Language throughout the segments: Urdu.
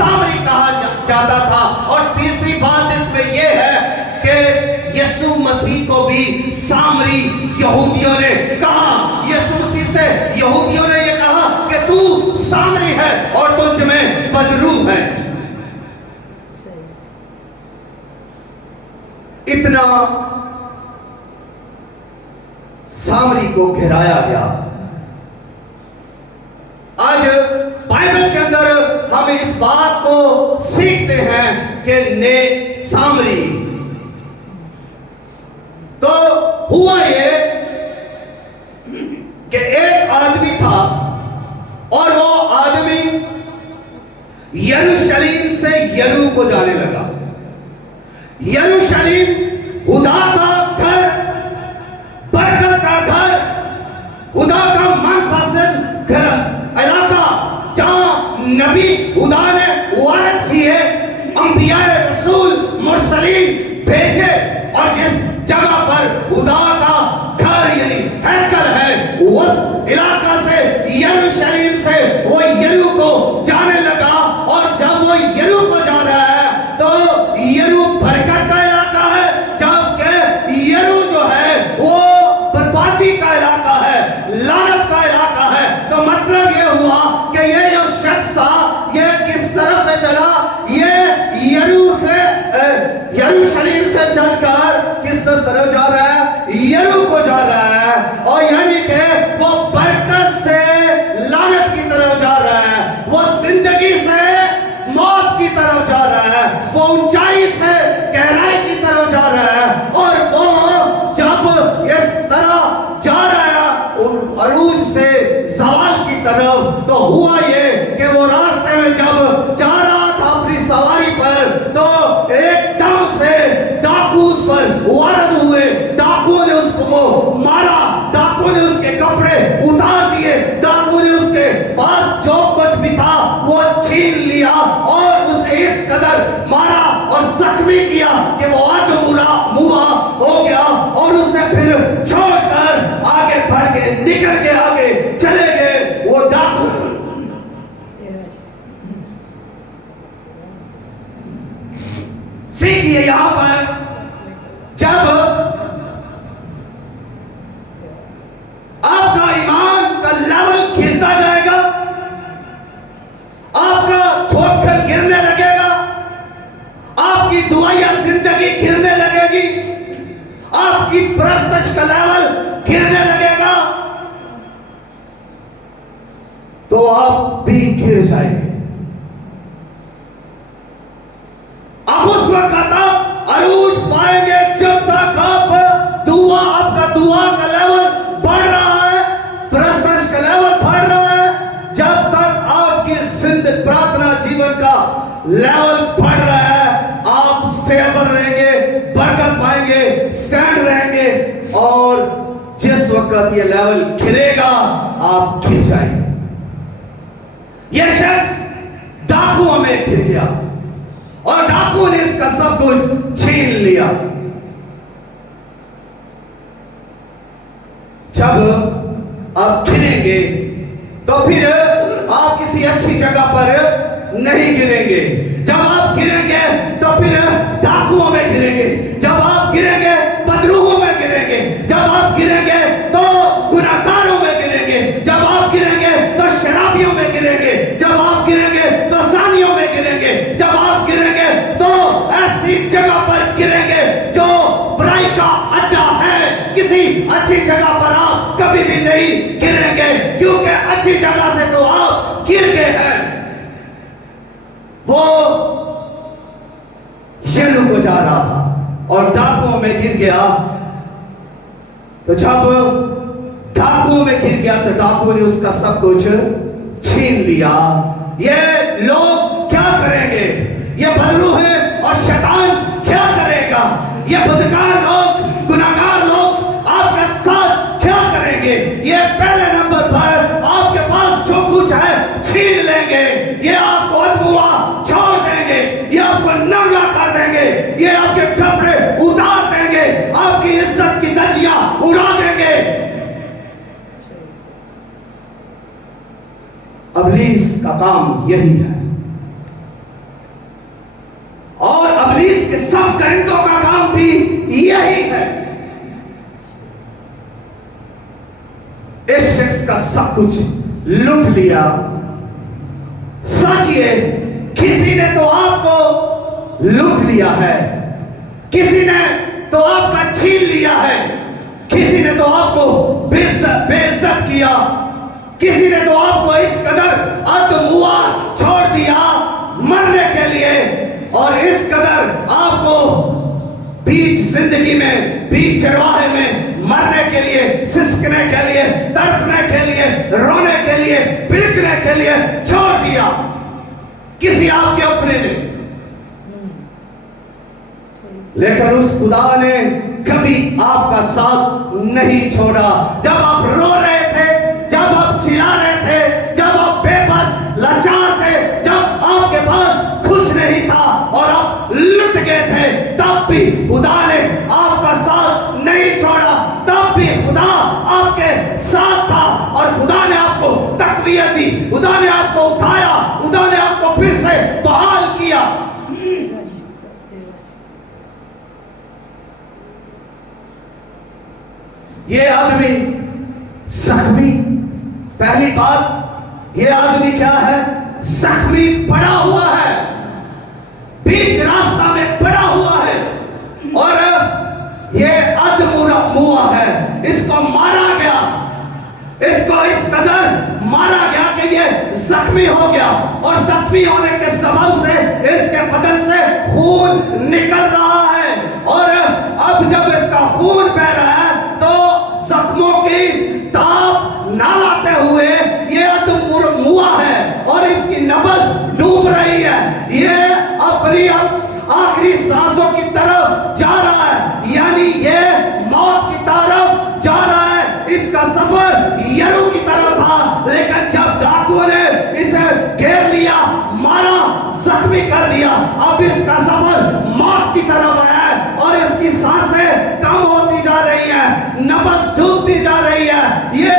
سامری کہا جاتا تھا. اور تیسری بات اس میں یہ ہے کہ یسوع مسیح کو بھی سامری یہودیوں نے کہا. یسوع مسیح سے یہودیوں نے یہ کہا کہ تو سامری ہے اور تجھ میں بدروح ہے. اتنا سامری کو گھرایا گیا. آج بائبل کے اندر ہم اس بات کو سیکھتے ہیں کہ نیک سامری. تو ہوا یہ کہ ایک آدمی تھا اور وہ آدمی یروشلم سے یرو کو جانے لگا. یروشلم خدا کا گھر, برکت کا گھر, خدا کا من پسند گھر, علاقہ جہاں نبی خدا نے وارد کیے, انبیاء رسول مرسلین بھیجے, اور جس جگہ پر خدا کا گھر یعنی ہیکل ہے, اس علاقہ سے یروشلم سے وہ یرو کو جانے لگا. اور جب وہ یرو کو جا رہا ہے تو یرو برکت کا علاقہ ہے, جبکہ یرو جو ہے وہ بربادی کا علاقہ ہے, لعنت کا علاقہ ہے. تو مطلب یہ ہوا کہ یہ جو شخص تھا یہ کس طرح سے چلا, یہ یرو سے یروشلم سے چل کر کس طرف جا رہا ہے, یرو کو جا رہا ہے. اور یعنی کہ وہ برکت سے لعنت کی طرف جا رہا ہے, وہ زندگی سے موت کی طرف جا رہا ہے, وہ اونچائی سے گہرائی کی طرف جا رہا ہے. اور وہ جب اس طرح جا رہا ہے عروج سے زوال کی طرف, تو ہوا یہ کہ وہ راستے میں جب جا رہا تھا اپنی سواری پر, تو ایک دم سے ڈاکو اس پر وارد ہوئے. ڈاکو نے اس کو مارا, ڈاکو نے اس کے کپڑے اتار دیے, ڈاکو نے اس کے پاس جو کچھ بھی تھا وہ چھین لیا اور اسے اس قدر مارا اور زخمی کیا کہ وہ آدھمورا ہو گیا. اور اسے پھر چھوڑ کر آگے بڑھ کے نکل کے آگے چلے گئے وہ ڈاکو. سیکھیے یہاں پر جب آپ کا ایمان کا لیول گرتا جائے گا, آپ کا تھوکل گرنے لگے گا, آپ کی دعائیہ زندگی گرنے لگے گی, آپ کی پرستش کا لیول گرنے لگے گا, تو آپ بھی گر جائیں گے. آپ اس وقت عروج پائیں گے جب تک آپ کا دعا کا لیول بڑھ رہا ہے, پرستش کا لیول بڑھ رہا ہے, جب تک آپ کی پرارتھنا جیون کا لیول بڑھ رہا ہے, آپ سٹیبل رہیں گے, برکت پائیں گے, سٹینڈ رہیں گے. اور جس وقت یہ لیول گرے گا آپ گر جائیں گے. یہ شخص ڈاکو میں گر گیا اور ڈاکو نے اس کا سب کچھ چھین لیا. جب آپ گریں گے تو پھر آپ کسی اچھی جگہ پر نہیں گریں گے. جب آپ گریں گے تو پھر ڈاکوؤں میں گریں گے, جب آپ گریں گے بدروحوں میں گریں گے, جب آپ گریں گے تو گناہگاروں میں گریں گے, جب آپ گریں گے تو شرابیوں میں گریں گے, جب آپ گریں گے تو زانیوں میں گریں گے, جب آپ گریں گے تو ایسی جگہ پر گریں گے جو برائی کا اڈا ہے. کسی اچھی جگہ پر آپ کبھی بھی نہیں گریں گے, کیونکہ اچھی جگہ سے تو آپ گر گئے ہیں. وہ یرو کو جا رہا تھا اور ڈاکوؤں میں گر گیا. تو جب ڈاکوؤں میں گر گیا تو ڈاکو نے اس کا سب کچھ چھین لیا. یہ لوگ کیا کریں گے, یہ بدروح ہیں اور شیطان کیا کرے گا, یہ بدکار لوگ, گناہگار لوگ آپ کے ساتھ کیا کریں گے. یہ پہلے نمبر پر آپ کے پاس جو کچھ ہے چھین لیں گے, یہ آپ کو ادموا چھوڑ دیں گے, یہ آپ کو ننگا کر دیں گے, یہ آپ کے کپڑے اتار دیں گے, آپ کی عزت کی دھجیاں اڑا دیں گے. ابلیس کا کام یہی ہے. کے سب کرندوں کا کام بھی یہی ہے. اس شخص کا سب کچھ لوٹ لیا. سوچئے کسی نے تو آپ کو لوٹ لیا ہے, کسی نے تو آپ کا چھین لیا ہے, کسی نے تو آپ کو بے عزت کیا, کسی نے تو آپ کو اس قدر ادموا چھوڑ دیا مرنے کے لیے, اور اس قدر آپ کو بیچ زندگی میں, بیچ چرواہے میں مرنے کے لیے, سسکنے کے لیے, تڑپنے کے لیے, رونے کے لیے, بلکنے کے لیے چھوڑ دیا کسی آپ کے اپنے نے. لیکن اس خدا نے کبھی آپ کا ساتھ نہیں چھوڑا. جب آپ رو رہے تھے, جب آپ چلا رہے تھے, جب آپ بے بس لاچار تھے, جب آپ کے پاس کچھ نہیں تھا اور آپ لٹ گئے تھے, تب بھی خدا نے آپ کا ساتھ نہیں چھوڑا. تب بھی خدا آپ کے ساتھ تھا اور خدا نے آپ کو تقویت دی, خدا نے آپ کو اٹھایا, خدا نے آپ کو پھر سے بحال کیا. یہ آدمی زخمی, پہلی بات یہ آدمی کیا ہے, زخمی پڑا ہوا ہے, بیچ راستہ میں پڑا ہوا ہے, اور یہ ادموا ہے. اس کو مارا گیا, اس کو اس قدر مارا گیا کہ یہ زخمی ہو گیا, اور زخمی ہونے کے سبب سے اس کے بدن سے خون نکل رہا ہے, اور اب جب اس کا خون بہ رہا ہے تو زخموں کی تاب نہ لاتے ہوئے یہ ادموا ہے اور اس کی نبض ڈوب رہی ہے. یہ اپنی آخری سانسوں کی طرف جا رہا ہے, یعنی یہ موت کی طرف جا رہا ہے. اس کا سفر یرو کی طرف تھا, لیکن جب ڈاکو نے اسے گھیر لیا, مارا, زخمی کر دیا, اب اس کا سفر موت کی طرف ہے اور اس کی سانسیں کم ہوتی جا رہی ہیں, نفس ڈوبتی جا رہی ہے. یہ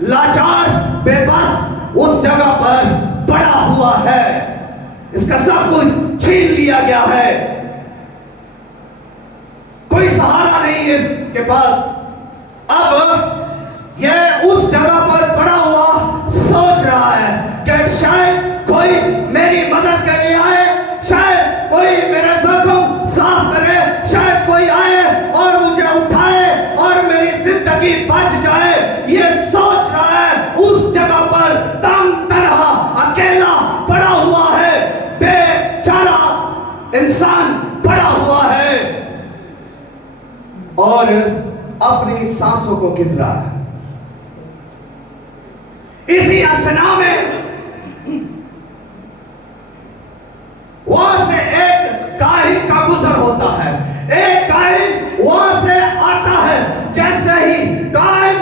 لاچار بے بس اس جگہ پر پڑا ہوا ہے, اس کا سب کچھ چھین لیا گیا ہے, کوئی سہارا نہیں ہے اس کے پاس. اب یہ اس جگہ پر پڑا ہوا سوچ رہا ہے کہ شاید کوئی میری مدد کے لیے آئے, شاید کوئی میرے زخم صاف کرے, شاید کوئی آئے اور مجھے اٹھائے اور میری زندگی بچ جائے. یہ سوچ رہا ہے, اس جگہ پر تنگ تنہا اکیلا پڑا ہوا ہے, بے چارہ انسان پڑا ہوا ہے اور اپنی سانسوں کو گن رہا ہے. اسی اثنا میں وہاں سے ایک کاہن کا گزر ہوتا ہے. ایک کاہن وہاں سے آتا ہے, جیسے ہی کاہن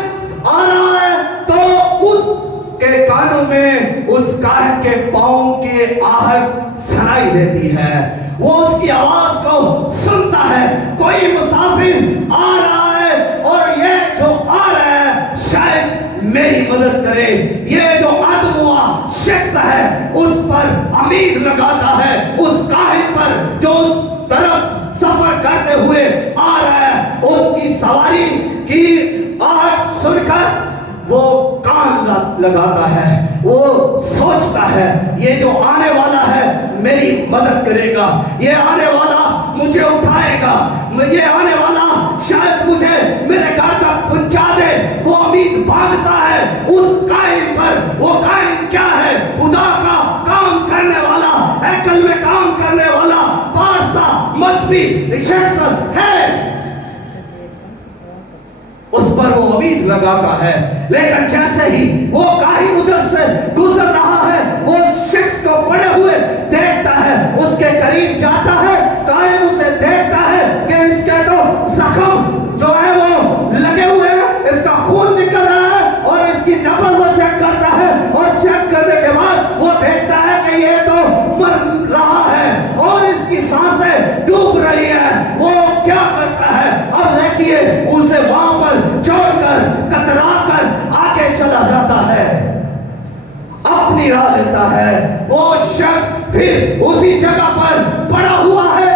آ رہا ہے تو اس کے کانوں میں اس کاہن کے پاؤں کی آہٹ سنائی دیتی ہے. وہ اس کی آواز کو سنتا ہے, کوئی مسافر آ رہا ہے اور یہ جو آ رہا ہے شاید میری مدد کرے. یہ جو ادموا شخص ہے اس پر امید لگاتا ہے, اس کاہن پر جو اس طرف سفر کرتے ہوئے آ رہا ہے. اس کی سواری کی آہٹ سن کر وہ کان لگاتا ہے, وہ سوچتا ہے یہ جو آنے والا ہے میری مدد کرے گا, یہ آنے والا مجھے اٹھائے گا, یہ آنے والا شاید مجھے میرے گھر تک پہنچا دے. وہ امید باندھتا ہے اس کائن پر. وہ کائن کیا ہے؟ خدا کا کام کرنے والا, ہیکل میں کام کرنے والا پارسا مذہبی شخص ہے. اس پر وہ امید لگاتا ہے. لیکن جیسے ہی وہ کاہن ادھر سے گزر رہا ہے, وہ شخص کو پڑے ہوئے دیکھتا ہے, اس کے قریب جاتا ہے. کاہن اسے دیکھتا ہے کہ اس کے تو زخم جو ہے وہ لگے ہوئے ہیں, اس کا خون نکل رہا ہے, اور اس کی نبض وہ چیک کرتا ہے, اور چیک کرنے کے بعد وہ دیکھتا ہے کہ یہ تو مر رہا ہے اور اس کی سانسیں ڈوب رہی ہیں. وہ کیا کرتا ہے؟ اب دیکھیے, اسے وہاں پر چھوڑ کر کترا کر آگے چلا جاتا ہے, اپنی راہ لیتا ہے. وہ شخص پھر اسی جگہ پر پڑا ہوا ہے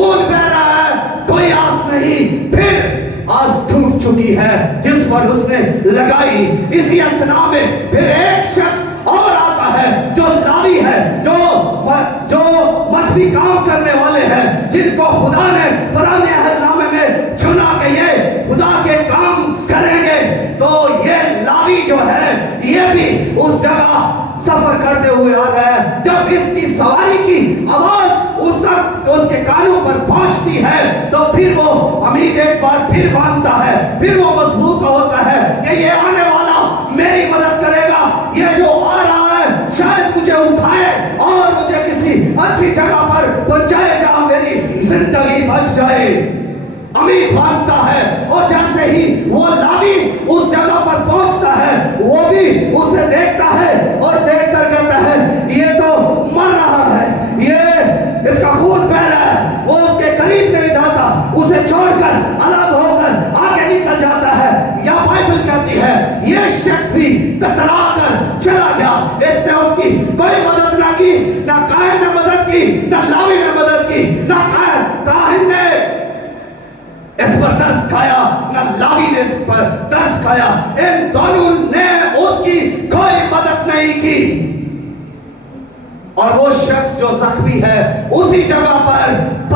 خون بہ رہا ہے, کوئی آس نہیں. پھر آس ٹوٹ چکی ہے جس پر اس نے لگائی. اسی اثنا میں پھر ایک شخص اور آتا ہے جو لاوی ہے, جو مذہبی کام کرنے والے ہیں, جن کو خدا نے پرانے عہد نامے میں چنا کہ یہ خدا کے کام کریں گے. تو یہ لاوی جو ہے یہ بھی اس جگہ سفر کرتے ہوئے آ رہا ہے. جب اس کی سواری کی آواز اس تک اس کے کانوں پر پہنچتی ہے تو پھر وہ امید ایک بار پھر باندھتا ہے, پھر وہ مضبوط ہوتا ہے کہ یہ آنے والا میری مدد کرے گا. یہ جو آ رہا ہے شاید مجھے اٹھائے اور مجھے کسی اچھی جگہ پر پہنچائے جہاں میری زندگی بچ جائے. امید باندھتا ہے, اور جیسے ہی وہ لاوی اس جگہ پر پہنچتا ہے وہ بھی اسے دیکھتا ہے اور دیکھ کر کہتا ہے یہ تو مر رہا ہے, یہ اس کا خون بہ رہا ہے. وہ اس کے قریب نہیں جاتا, اسے چھوڑ کر الگ ہو کر آگے نکل جاتا ہے. یا بائبل کہتی ہے یہ شخص بھی کترا کر چلا گیا. اس نے اس کی کوئی مدد نہ کی, نہ کاہن نے مدد کی, نہ لاوی نے مدد کی, نہ کاہن نے اس پر ترس کھایا, نہ لاوی نے اس پر ترس کھایا. ان دونوں نے اس کی کوئی مدد نہیں کی. اور وہ شخص جو زخمی ہے اسی جگہ پر